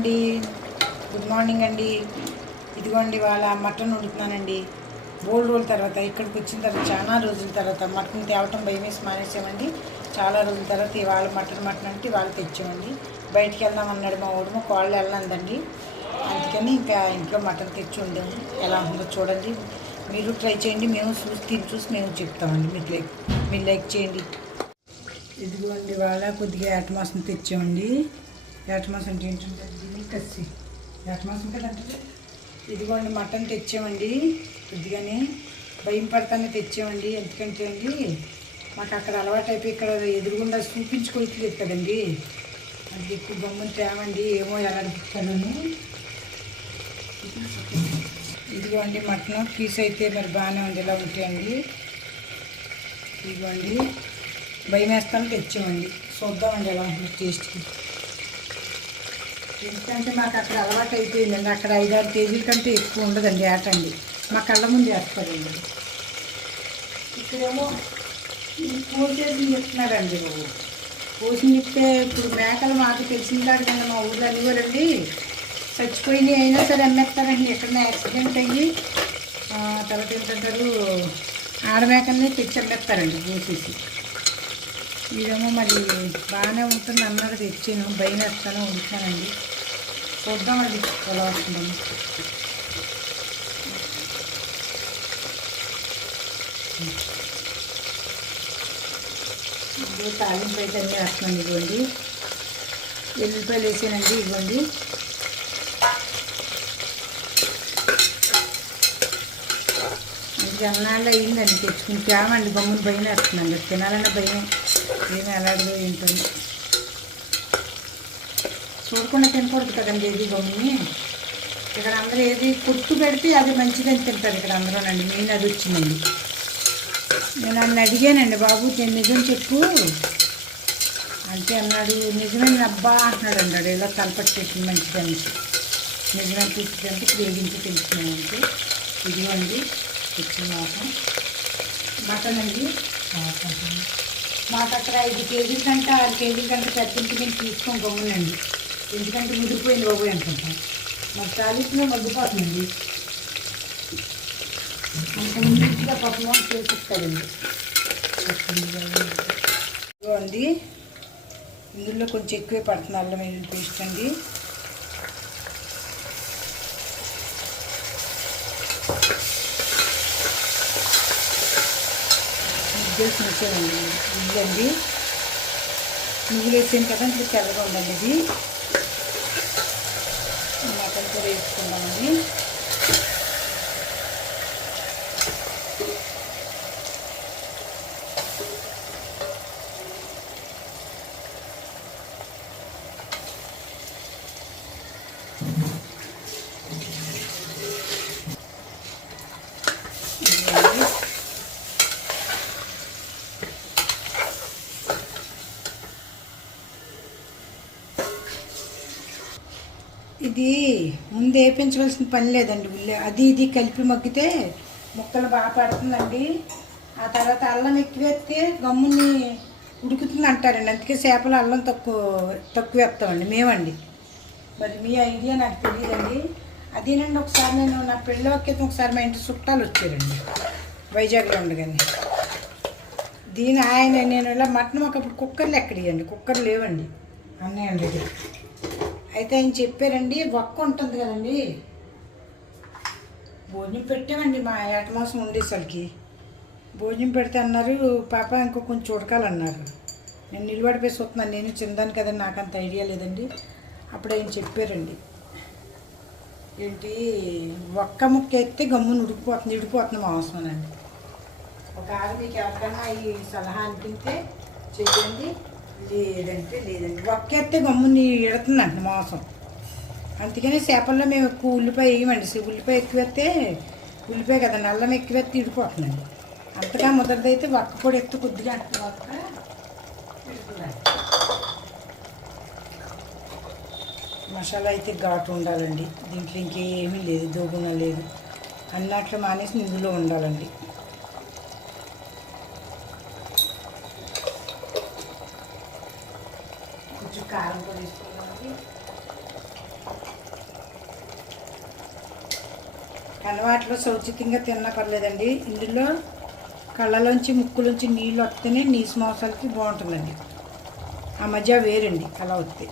అండి. Good morning అండి. ఇదిగోండి వాళ్ళ మటన్ వండుతున్నానండి. బోల్డ్ రోజుల తర్వాత ఇక్కడికి వచ్చిన తర్వాత చాలా రోజుల తర్వాత మటన్ తేవటం భయం వేసి మానేసామండి. చాలా రోజుల తర్వాత ఇవాళ మటన్ మటన్ అంటే వాళ్ళు తెచ్చామండి. బయటికి వెళ్దాం అన్నాడు మా ఊడు మా కోళ్ళు వెళ్ళనందండి. అందుకని ఇంకా ఇంట్లో మటన్ తెచ్చి ఉండాము. ఎలా ఉందో చూడండి. మీరు ట్రై చేయండి మేము చూసి తిని చూసి మేము చెప్తామండి. మీరు లైక్ మీరు లైక్ చేయండి. ఇదిగోండి వాళ్ళ కొద్దిగా ఏటమాసం తెచ్చామండి. ఏటమాసం అంటే ఏంటంటే దీన్ని మాసం కదంటే ఇదిగోండి మటన్ తెచ్చామండి. కొద్దిగానే భయం పడతానే తెచ్చామండి. ఎందుకంటే అండి మాకు అక్కడ అలవాటు అయిపోయి ఇక్కడ ఎదురుగుండా చూపించుకోవట్లేదు కదండి. అది ఎక్కువ బొమ్మను తేమండి ఏమో ఎలా అనిపిస్తానని ఇదిగోండి మటన్ పీస్ అయితే మరి బాగానే ఉంది. ఇలా ఉంటాయండి? ఇదిగోండి భయం వేస్తాను తెచ్చామండి. చూద్దామండి ఎలా ఉంటుంది టేస్ట్కి. ఎందుకంటే మాకు అక్కడ అలవాటు అయిపోయిందండి అక్కడ ఐదారు కేజీల కంటే ఎక్కువ ఉండదండి ఏటండి మా కళ్ళ ముందు వేస్తారండి. ఇక్కడేమో కోసేసి చెప్తున్నారండి బాబు. పోసి చెప్తే ఇప్పుడు మేకలు మాకు తెలిసిన దానికన్నా మా ఊళ్ళో అనేవారండి. చచ్చిపోయినవి అయినా సరే అమ్మేస్తారండి. ఎక్కడైనా యాక్సిడెంట్ అయ్యి తర్వాత ఏంటంటారు ఆడమేకల్ని తెచ్చి అమ్మేస్తారండి పోసేసి ఇదేమో మరి బాగానే ఉంటుంది అన్నారు తెచ్చాను భయం వేస్తాను ఉంటానండి చూద్దామండి ఎలా వస్తుందని ఇదిగో తాలింపు అయితే అన్నీ వేస్తున్నాను ఇదిగోండి. ఎల్లిపాయలు వేసానండి ఇవ్వండి జనాలు అయిందండి తెచ్చుకుని తేమండి బొమ్మను భయం వేస్తున్నాను తినాలన్న భయం. ఏమి ఎలాంటిదో ఏంటండి చూడకుండా తినకూడదు కదండి ఏది గమ్ముని ఇక్కడ అందరూ ఏది కుట్టు పెడితే అది మంచిదని తింటారు ఇక్కడ అందరూనండి. మెయిన్ అది వచ్చిందండి. నేను అన్న అడిగానండి బాబు నేను నిజం చెప్పు. అంటే అన్నాడు నిజమే అబ్బా అంటున్నాడు అన్నాడు ఇలా తలపట్టేసి మంచిదని నిజమే తీసుకుంటే ప్రేగించి తెలుసుకున్నానంటే ఇదిగోండి తెచ్చిన వాసం మటన్ అండి. మాకు అక్కడ ఐదు కేజీల కంటే ఆరు కేజీల కంటే తగ్గించి మేము తీసుకొని గమ్మునండి ఎందుకంటే ముదిరిపోయింది బాబు అనుకుంటాం మాకు తాలింపులో మగ్గిపోతుందండి అంత ముందుగా పక్కన చేసిస్తారండి ఇదిగోండి. ఇందులో కొంచెం ఎక్కువే పడుతుంది అల్లం వెల్లుల్లి పేస్ట్ అండి. ముగ్గులు వేసానండి ఇల్లండి ముగ్గులు వేసాను కదా ఇంకా తెల్లగా ఉందండి ఇది. వేసుకుందామండి ఇదిగోండి. ఇది ముందు వేపించవలసిన పని లేదండి ఉల్లి. అది ఇది కలిపి మగ్గితే ముక్కలు బాగా పడుతుందండి. ఆ తర్వాత అల్లం ఎక్కువేస్తే గమ్ముని ఉడుకుతుంది అంటారండి. అందుకే చేపలు అల్లం తక్కువ తక్కువ వేస్తామండి మేమండి. మరి మీ ఐడియా నాకు తెలియదండి. అదేనండి ఒకసారి నేను నా పెళ్ళి క్రితం ఒకసారి మా ఇంటి చుట్టాలు వచ్చారండి. వైజాగ్లో ఉండగానే. దీని ఆయన నేను ఇలా మటన్ ఒకప్పుడు కుక్కర్లు కుక్కర్లు ఎక్కడియండి కుక్కర్ లేవండి. అన్నయ్యండి ఇది అయితే ఆయన చెప్పారండి వక్క ఉంటుంది కదండి. భోజనం పెట్టామండి మా ఏట మాసం ఉండేసరికి. భోజనం పెడితే అన్నారు పాప ఇంకో కొంచెం ఉడకాలన్నారు. నేను నిలబడిపోయి చూస్తున్నాను నేను చిన్నదాన్ని కదండి నాకు అంత ఐడియా లేదండి. అప్పుడు ఆయన చెప్పారండి. ఏంటి ఒక్క ముక్క ఎత్తే గమ్మున ఉడికిపోతుంది ఉడికిపోతుంది అవసరం అండి. ఒక మీకు ఎవరికైనా ఈ సలహా అనిపిస్తే చేయండి లేదంటే లేదండి. ఒక్కెత్తే గమ్ముని ఎడుతుందండి మాంసం. అందుకని చేపల్లో మేము ఎక్కువ ఉల్లిపాయ వేయమండి. ఉల్లిపాయ ఎక్కువెత్తే ఉల్లిపాయ కదా నల్లం ఎక్కువెత్తి ఇడిపోతుందండి. అంతగా ముదరదైతే ఒక్క పొడి ఎత్తు కొద్దిగా ఒక్క మసాలా అయితే ఘాటు ఉండాలండి. దీంట్లో ఇంకేమీ లేదు దోగున లేదు. అన్నట్లు మానేసి ఇందులో ఉండాలండి. కొంచెం కారం కూడా వేసుకోవాలి కలవాట్లో సౌచితంగా తిన్నా పర్లేదండి ఇందులో కళ్ళలోంచి ముక్కులోంచి నీళ్ళు వస్తేనే నీసు మోసాలకి బాగుంటుందండి. ఆ మధ్య వేరండి అలా వస్తే.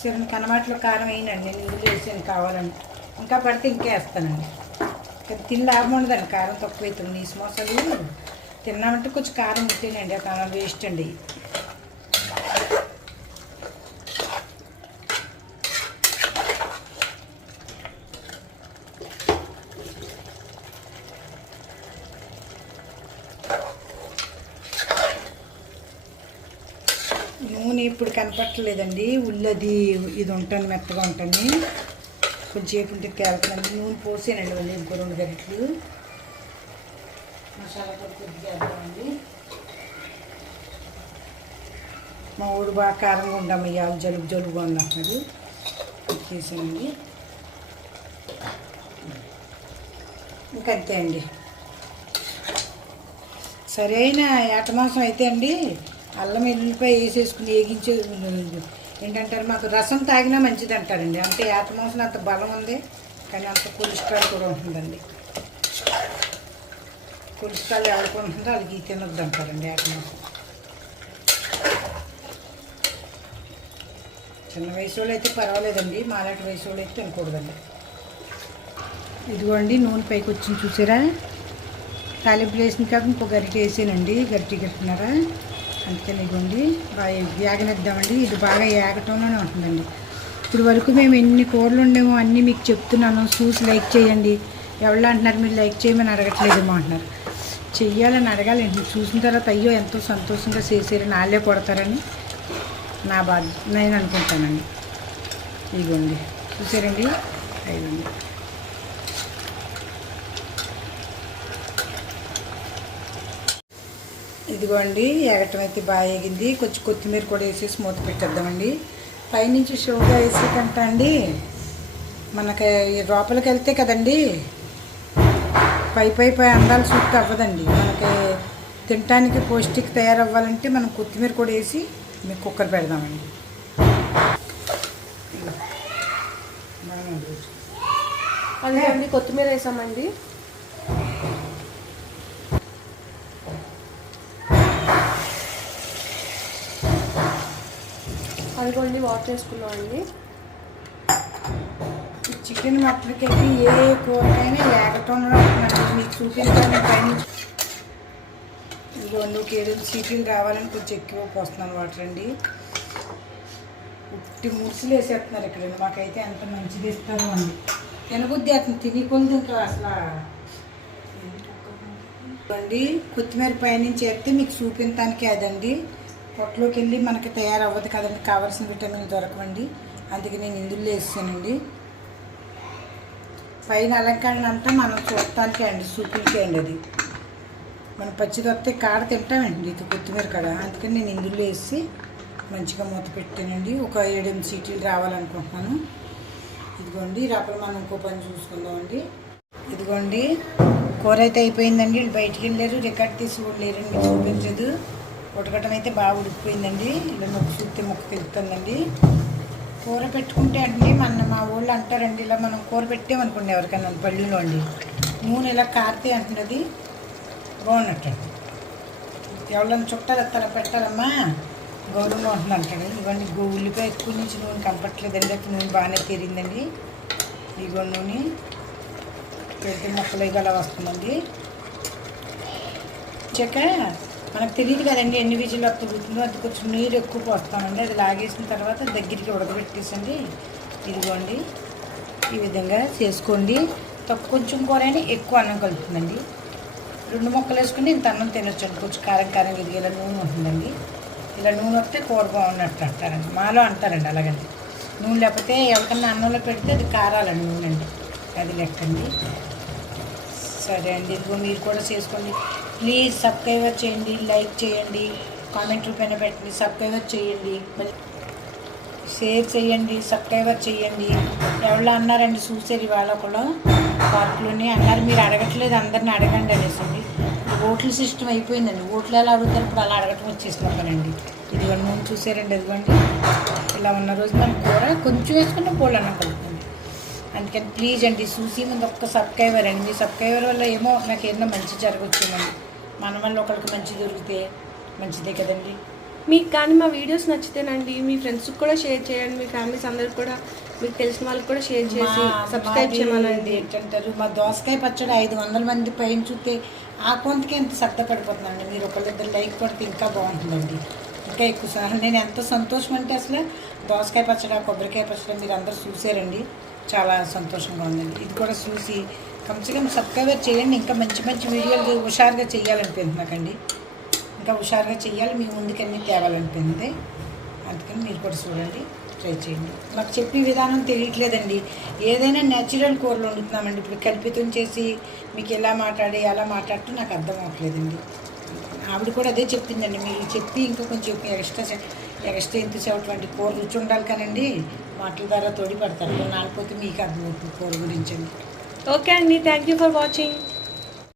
సరే కనవాట్లో కారం అయినండి నేను ఇందులో వేసాను కావాలండి ఇంకా పడితే ఇంకా వేస్తానండి. తిని లాభం ఉండదండి. కారం తక్కువ అవుతుంది నీసు మోసాలు తిన్నామంటే కొంచెం కారం ఉంటేనండి ఆ వేస్ట్ అండి ఇప్పుడు కనపట్టలేదండి ఉల్లది ఇది ఉంటుంది మెత్తగా ఉంటాను కొంచెంసేపు ఉంటే తేలుతుందండి. నూనె పోసానండి మళ్ళీ ఇంకో రెండు గరిటలు. మసాలా పొడి కొద్దిగా వేద్దామండి. మా ఊరు బాగా కారంగా ఉండమయ్యా ఇవాళ జలుబు జలుబుగా ఉన్నప్పుడు చేసానండి ఇంకంతే అండి. సరైన ఏట మాసం అయితే అండి. అల్లం ఎల్లిపాయ వేసేసుకుని వేగించే ఏంటంటారు మాకు రసం తాగినా మంచిది అంటారండి అంటే ఏత మాంసం అంత బలం ఉంది కానీ అంత కొలెస్ట్రాల్ కూడా ఉంటుందండి. కొలెస్ట్రాల్ ఎవరికి ఉంటుందో వాళ్ళకి తినొద్దు అంటారండి ఏట మాంసం. చిన్న వయసు వాళ్ళు అయితే పర్వాలేదండి మాలాంటి వయసు వాళ్ళు అయితే తినకూడదండి. ఇదిగోండి నూనె పైకి వచ్చింది చూసారా? తాలింపులు వేసిన కాక ఇంకో గరిటె వేసానండి. గరిటె గట్టినారా అందుకని ఇదిగోండి బాగా ఏగనిద్దామండి ఇది బాగా ఏగటంలోనే ఉంటుందండి. ఇప్పుడు వరకు మేము ఎన్ని కూరలు ఉండేమో అన్నీ మీకు చెప్తున్నాను. చూసి లైక్ చేయండి. ఎవరు అంటున్నారు మీరు లైక్ చేయమని అడగట్లేదేమో అంటున్నారు. చెయ్యాలని అడగాలి. చూసిన తర్వాత అయ్యో ఎంతో సంతోషంగా చేసారని నాళ్ళే కొడతారని నా బాధ. నేను అనుకుంటానండి. ఇదిగోండి. చూసారండి? అయిగోండి ఇదిగోండి ఎగటం అయితే బాగా ఎగింది కొంచెం కొత్తిమీర కూడా వేసేసి మూత పెట్టేద్దామండి. పైనుంచి షోగా వేసి కంట అండి మనకి లోపలికి వెళ్తే కదండి పై పై పై అందాలు సూట్ అవ్వదండి. మనకి తినటానికి పౌష్టిక్ తయారవ్వాలంటే మనం కొత్తిమీర కూడా వేసి మీకు కుక్కర్ పెడదామండి. కొత్తిమీర వేసామండి. అదిగోండి వాష్ చేసుకున్నామండి చికెన్ మటన్కి అయితే ఏ కూరకైనా లేకపోవడం మీకు చూపించాను పైన. ఇదిగోండి ఒక ఏడు రావాలని కొంచెం ఎక్కువ పోస్తున్నాను వాటర్ అండి. ఉట్టి ముసులు వేసేస్తున్నారు ఇక్కడ మాకైతే ఎంత మంచిది ఇస్తారో అండి. తినబుద్ధి అతను తిని కొద్ది ఇంకా అసలు అండి కొత్తిమీర పైనుంచి వేస్తే మీకు చూపించడానికి అదండి. పొట్టలోకి వెళ్ళి మనకి తయారవ్వదు కదండి. కావాల్సిన విటమిన్ దొరకవండి. అందుకే నేను ఇందులో వేసానండి పైన అలంకరణ అంతా మనం చూడటానికి అండి. చూపించేయండి అండి అది. మనం పచ్చిదొత్తే కాడ తింటామండి. ఇది కొత్తిమీర కాడ అందుకని నేను ఇందులో వేసి మంచిగా మూత పెట్టానండి. ఒక ఏడెనిమిది సీట్లు రావాలనుకుంటున్నాను. ఇదిగోండి రేపటి మనం ఇంకో పని చూసుకుందామండి. ఇదిగోండి కూర అయితే అయిపోయిందండి. బయటికి వెళ్ళారు. రికార్డ్ తీసి లేరండి. చూపించదు. ఉడకటం అయితే బాగా ఉడికిపోయిందండి. ఇలా మొక్క చూస్తే మొక్క తెలుస్తుందండి. కూర పెట్టుకుంటే అండి మన మా ఊళ్ళో అంటారండి ఇలా మనం కూర పెట్టామనుకోండి ఎవరికైనా పళ్ళులో అండి. నూనె ఇలా కారితే అంటున్నది బాగున్నట్టండి ఎవరైనా చుట్టాలు తల పెట్టాలమ్మా గౌరవం ఉంటుంది అంటాడు ఇవన్నీ ఉల్లిపాయ ఎక్కువ నుంచి నూనె కనపట్లేదండి అక్కడ నూనె బాగానే తీరిందండి ఇగో నూనె. పెద్ద మొక్కలు అలా వస్తుందండి. చెక్క మనకు తెలియదు కదండి ఎన్ని విజులు ఉడుకుతుందో అది కొంచెం నీరు ఎక్కువ పోస్తామండి. అది లాగేసిన తర్వాత దగ్గరికి ఉడకబెట్టేసండి. ఇదిగోండి. ఈ విధంగా చేసుకోండి. తక్కువ కొంచెం కూర ఎక్కువ అన్నం కలుపుతుందండి. రెండు ముక్కలు వేసుకుని ఇంత అన్నం తినొచ్చండి కొంచెం కారం కారం ఇది ఇలా నూనె ఉంటుందండి. ఇలా నూనె వస్తే కూర బాగున్నట్టు అంటారండి. మాలో అంటారండి అలాగండి. నూనె లేకపోతే ఎవరికన్నా అన్నంలో పెడితే అది కారాలండి నూనె అండి. అది లెక్కండి. సరే అండి. ఇదిగో మీరు కూడా చేసుకోండి. ప్లీజ్ సబ్స్క్రైబ్ చేయండి లైక్ చేయండి కామెంట్ రూపాయన పెట్టండి సబ్స్క్రైబ్ చేయండి. షేర్ చేయండి సబ్స్క్రైబర్ చేయండి. ఎవరో అన్నారండి చూసారు ఇవాళ కూడా. పార్కులోనే అన్నారు మీరు అడగట్లేదు అందరిని అడగండి అనేసి ఓట్ల సిస్టమ్ అయిపోయిందండి. ఓట్లు ఎలా అడుగుతారు? ఇప్పుడు అలా అడగటం వచ్చేసినామనండి ఇదిగోండి ముందు చూసారండి ఇదిగోండి. ఇలా ఉన్న రోజు మనం కూర కొంచెం వేసుకుంటే పోళ్ళు అన్నం కలుగుతుంది అందుకని ప్లీజ్ అండి చూసి ముందు ఒక్క సబ్స్క్రైబర్ అండి. మీ సబ్స్క్రైబర్ వల్ల ఏమో నాకు ఎన్నో మంచి జరగచ్చేమండి మన వల్ల ఒకరికి మంచి దొరికితే మంచిదే కదండి. మీకు కానీ మా వీడియోస్ నచ్చితేనండి మీ ఫ్రెండ్స్కి కూడా షేర్ చేయండి మీ ఫ్యామిలీస్ అందరికి కూడా మీకు తెలిసిన వాళ్ళకి కూడా షేర్ చేసి సబ్స్క్రైబ్ చేయమనండి. ఏంటంటారు మా దోసకాయ పచ్చడి ఐదు వందల మంది పైన చూస్తే ఆ కొంతకి ఎంత సర్దపడిపోతుందండి మీరు ఒకళ్ళిద్దరు లైక్ కొడితే ఇంకా బాగుంటుందండి. ఇంకా ఎక్కువ సా- నేను ఎంత సంతోషం అంటే అసలు దోసకాయ పచ్చడి కొబ్బరికాయ పచ్చడి మీరు అందరూ చూసారండి. చాలా సంతోషంగా ఉందండి. ఇది కూడా చూసి కమ్సేకమ్ సబ్స్క్రైబర్ చేయండి. ఇంకా మంచి మంచి వీడియోలు హుషారుగా చేయాలనిపోయింది నాకండి. ఇంకా హుషారుగా చేయాలి. మీ ముందుకన్నీ తేవాలనిపోయింది అందుకని మీరు కూడా చూడండి. ట్రై చేయండి. మాకు చెప్పే విధానం తెలియట్లేదండి. ఏదైనా న్యాచురల్ కూరలు వండుతున్నామండి. ఇప్పుడు కల్పితం చేసి మీకు ఎలా మాట్లాడి ఎలా మాట్లాడుతూ నాకు అర్థం అవ్వట్లేదండి. ఆవిడ కూడా అదే చెప్పిందండి. మీరు చెప్పి ఇంకా కొంచెం ఎక్స్ట్రా ఎక్స్ట్రా ఎంత సేవటువంటి కూర రుచి ఉండాలి కానండి మాటల ద్వారా తోడి పడతారు. నాకపోతే మీకు అర్థమవుతుంది కూర గురించి అండి. ఓకే అండి థ్యాంక్ యూ ఫర్ వాచింగ్